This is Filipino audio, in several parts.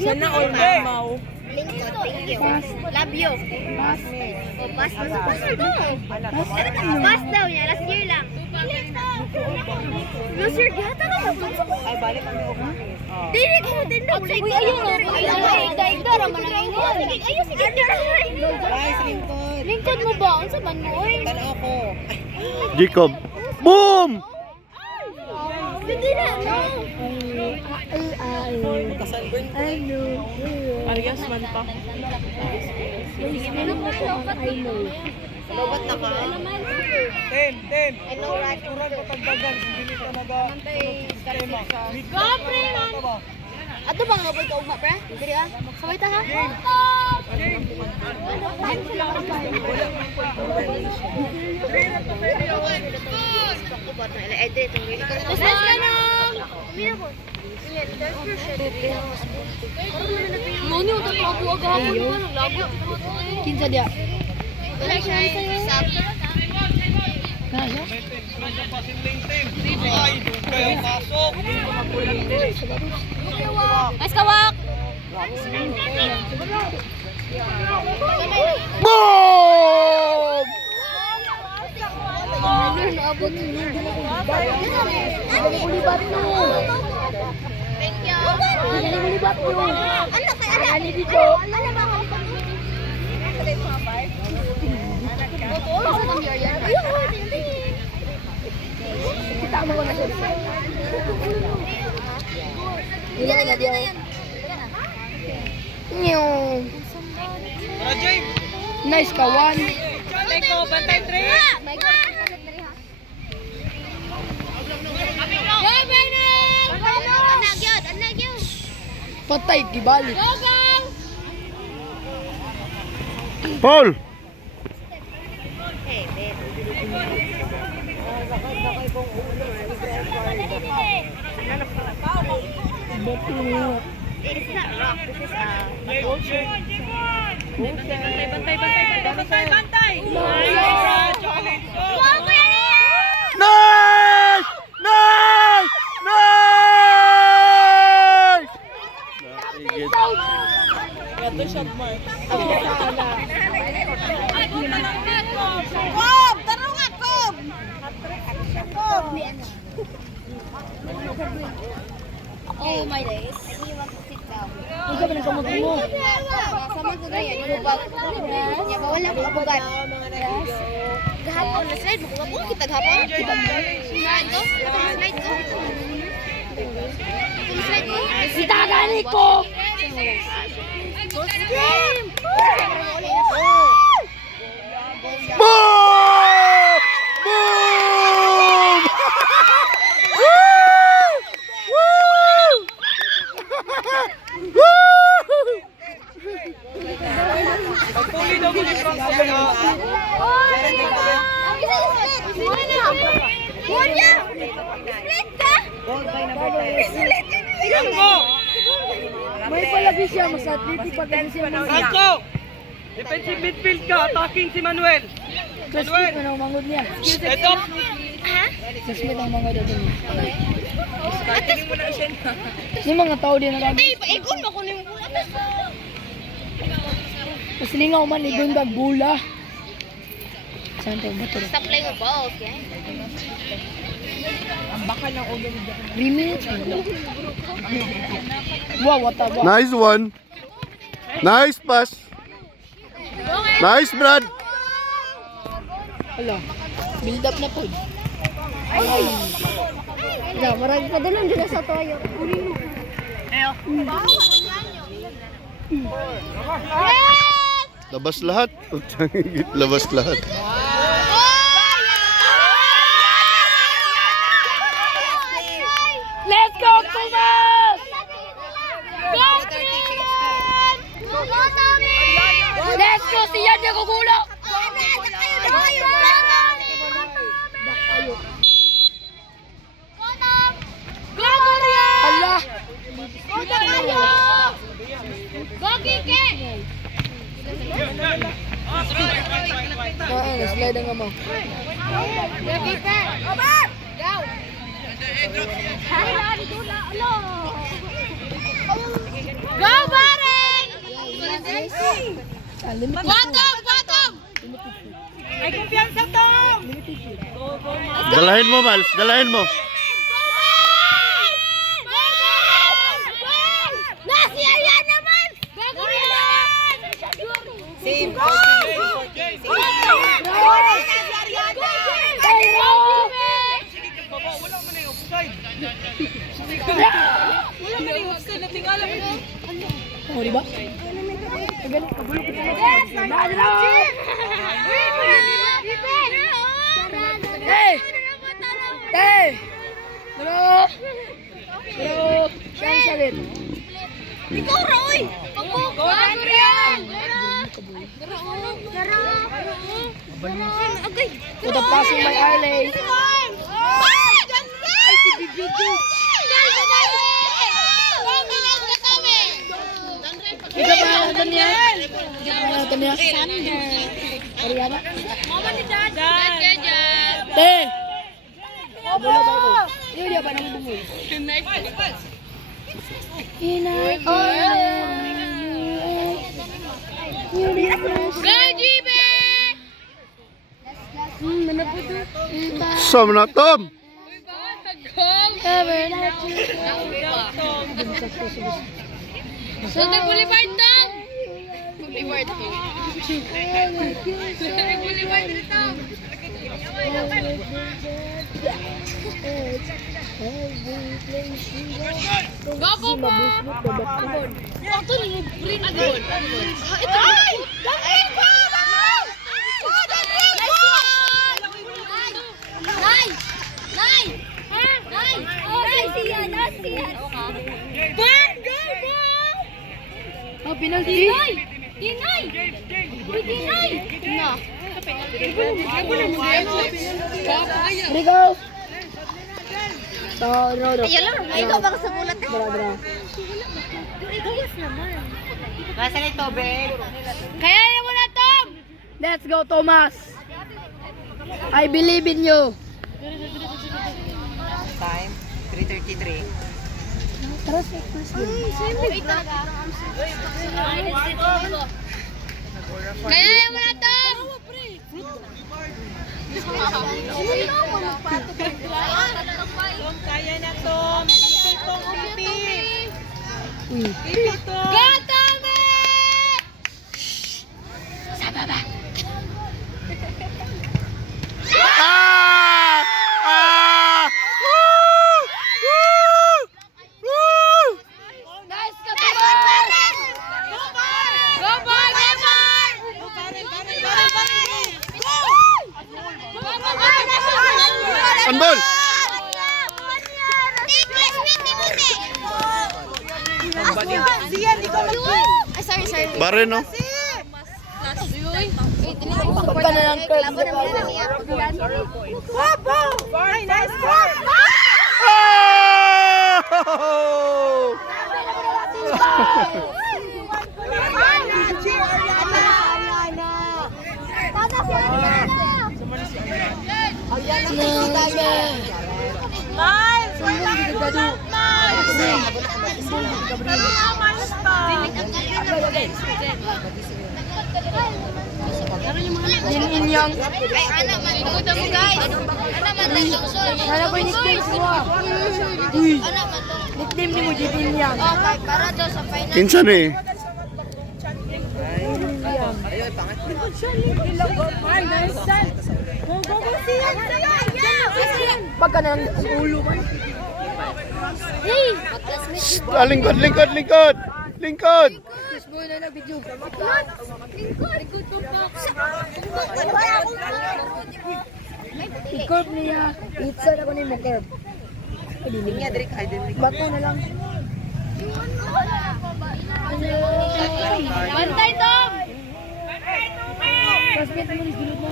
Sana all mamaw. Lingkod, thank you. Love you. Bus. Oh, bus. Bus daw niya. Last year lang. Last year, gata ka ba? Ay, balik kami upo. Dili ko din daw. Uy, ayun. Daigdar. Manangingod. Ayun, sige. Guys, lingkod. Lingkod mo ba? Ang saman mo, oy. Tanaw ko. Jacob. Boom! Hindi na, no. Kasalburn ko. Arias man pa. Lobat na ka. 10. I know, right? Kurang patagdagan. Hindi ka mag-tema. Go, pre! Ato bang ngabay ka ugma, pre? Diri ah. Sabay ta ha? Let's go! Muni utak ako agapon mo lagot. Kinsa dia? Wala siya sa'yo. Kana siya? Ay, dugay ang pasok. Nice kawak! Boom! Thank you. Ano kaya? Ano dito? Ano ba ako? Kita mo na siya. Yan. Para, James. Nice kawan. Bantay ko, bantay 3. Patay, gibalik. Paul! It's not rock, this is Bantay. Nice! Nice! Nice! Ito shot mark. Kob! Tarong nga, Kob! Oh my days. I think you want to sit down. Ang sabi ng kamot mo. Sama ko na yan. Yung wala ko kapugan. Gahapon na slide mo. Kung kita gahapon. Slide ko? Slide ko? Slide ko? Itagani ko! Game! Boom! Boom! Pagpuli daw mo ni Frank siya. Split ka? Sanko! May palagi siya, mas athletic pa din siya. Sanko! Defensive midfield ka, attacking si Manuel. Manuel! Ano ang mangod niya? Ito! Ha? Kasmit ang mga dito niya. Atas mo na siya na. Yung mga tao din na Tay, paikon mo kung yung atas. mas lingaw man, idundag bula. Saan tayo ba ito? Stop playing with balls, okay? Ang bakal ng ulo ni 3 minutes. Wow, what a wow. Nice one. Nice pass. Nice, Brad. Hala, build up na po. Ay. Ja, marami pa doon dyan sa toyo. Labas lahat. Labas lahat. Let's go, Pumas! Go, Let's go, si Yan yung kukulo! Hala! Slide ang amaw. Go, Watong! Ay, kumpiyansa, Tom! Dalahin mo, Mals. Dalahin mo. Nasi Ariana naman! Same. Wala mo na yung offside. Wala mo na yung offside na tingala mo. Oh, di ba? Hey! Hey! Bro! Bro! Saan siya din? Ikaw, Roy! Bago yan! Okay. To the passing by Arley. Ay, si Bibidu! Ika pa natin niya? Ika pa natin niya? Ariana? Mama ni Dad! Te! Bola ba ito? Yun, di ba nang bungo? Inay Som na, Tom. Sunday Boulevard, Tom! Boulevard ko. Sunday Boulevard dito. Go po! Ito ni green gold. Ito! Ay! Green gold! Green gold! Nay! Nay! Nay! Nay! Siya! Siya! Burn! Go! Go! Oh, penalty! Dinay! Dinay! Dinay! Na. Rico! So, Rodo. Ayun lang, ikaw baka sa mulat eh. Bra, bra. Ayos naman. Nasa na ito, Ben? Kaya na mo na, Tom! Let's go, Thomas! I believe in you! Time, 3:33. Tara, first game. Kaya na mo na, Tom! Tom, kaya na, Tom. Pipi, Tom, pipi. Pipi, Tom. Go, Tommy! Ah! Ah! Woo! Woo! Woo! Nice ka, Tommy! Go, boy! Go, Handball! Sorry. Bare, no? Pagka na lang curve. Ay, nice goal. Oh! Inyang. Ay, anak man. Ikuta mo, guys. Anak man. Sana ko yung nickname mo. Anak man. Nickname ni mo, Inyang. Okay, para daw sa final. Kinsan eh. Pagka na lang ulo man. Hey! Lingkod, lingkod, lingkod! Lingkod! Boy na video. I-curve niya. I-side ako ni mo curve. Bato na lang. Bantay, Tom! Classmate mo ni Gilid mo.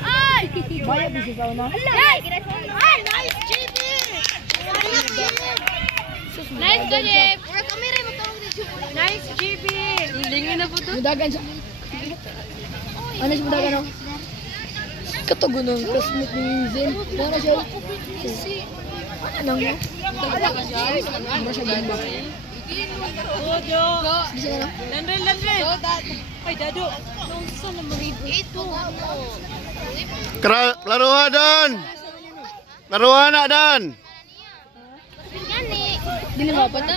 Ay! Bayad di siya sa una. Ay! Nice, JB! Nice ka, Jeff! Nice, JB! Lingin na po to. Mudagan siya. Ano siya mudagan no? Katugo ng classmate ni Zen. Ano siya? Anong mo? Jojo. Bisa ka na? Landry. Ay, Dado. Laruan Dan. Laruan na Dan. Dili mo pa ta?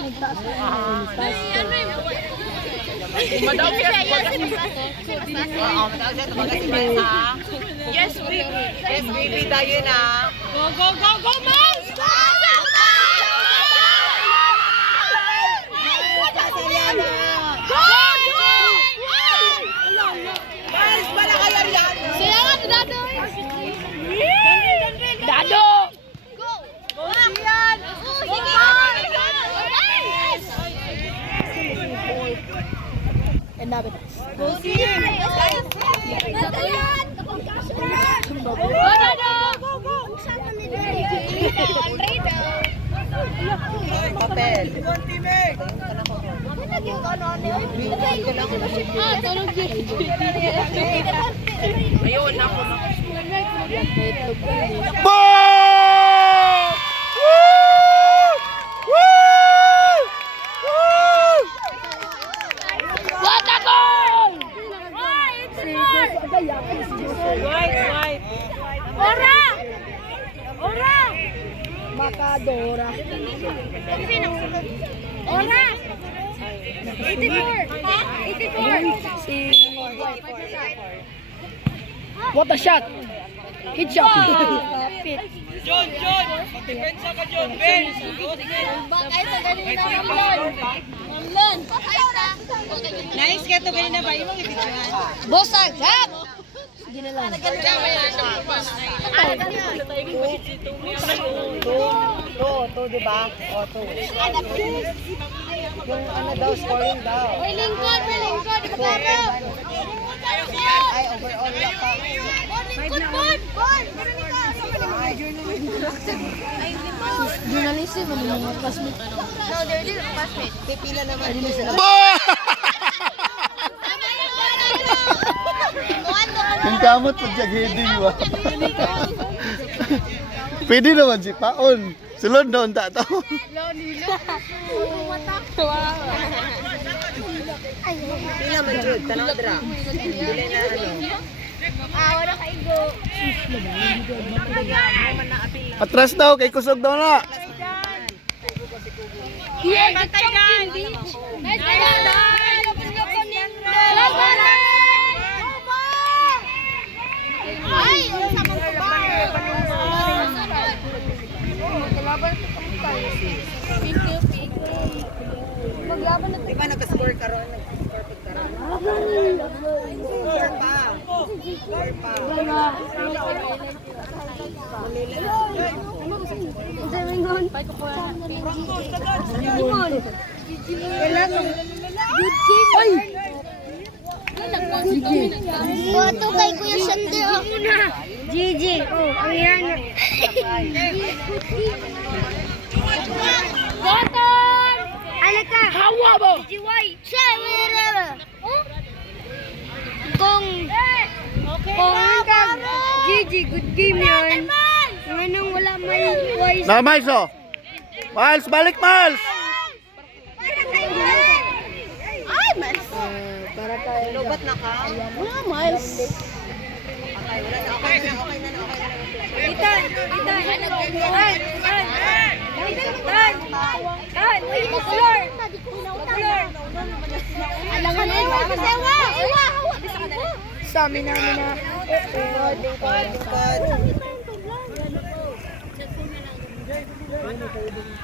Yes, baby, tayo na. Go, Mouse! Guys, bala kayo riyan. Silangan, Dado! Dado! Go! Go, Sian! Go, Sian! Papel. Ayun, ako. Boom! Woo! Woo! Woo! What a goal! White. Ora! Makadora. Ora! 84! 84! What a shot! Hit shot! John! Depensa ka, John! Ben! Nice ka to ganyan na ba? Imong ibigyan. Bosag! Hap! Sige na lang. To, di ba? O, to. Yung ano daw, scoring daw. Lingkod! Ay, overall na pa. Journalism, ano mga classmate? No, they're the classmates. Pipila naman. Boom! Yung kamot pag heading ba? Pwede naman si Paon. Sulod na unta to. Pila man, Jude. Tanong dra. Pila na ano. Wala ka igo. Atras daw, kay kusog daw na. Bantay dan! Ay, sa mga Di ba nag-score ka ron? Nag-score ka ron? Score pa. Wato kay Kuya Sander ako na. Gigi! Oh, ayan. Bottom! Ano ka? Hawa mo! GY! Shawira. Kung Gigi, good game yun. Anong wala may wise. Na, Miles, oh. Miles, balik, Miles! Ay, mas. Para tayo. Lobat na ka? Wala, Miles. Okay, wala na. Okay na. Itan! Mag-floor! Alangan mo. Masewa. Iwa. Sa amin namin na.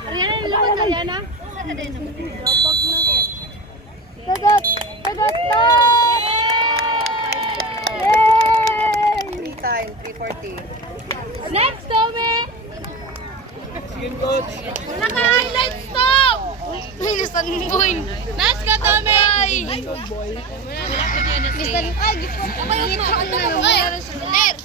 Ariana, nilapad na Ariana? Tagot! Stop! Yay! Time, 3:40. Next, Tommy! Sige, coach. Naka-highlights to! Minusan point. Next ka, Tommy! Mr. Ay, gipon. Ay,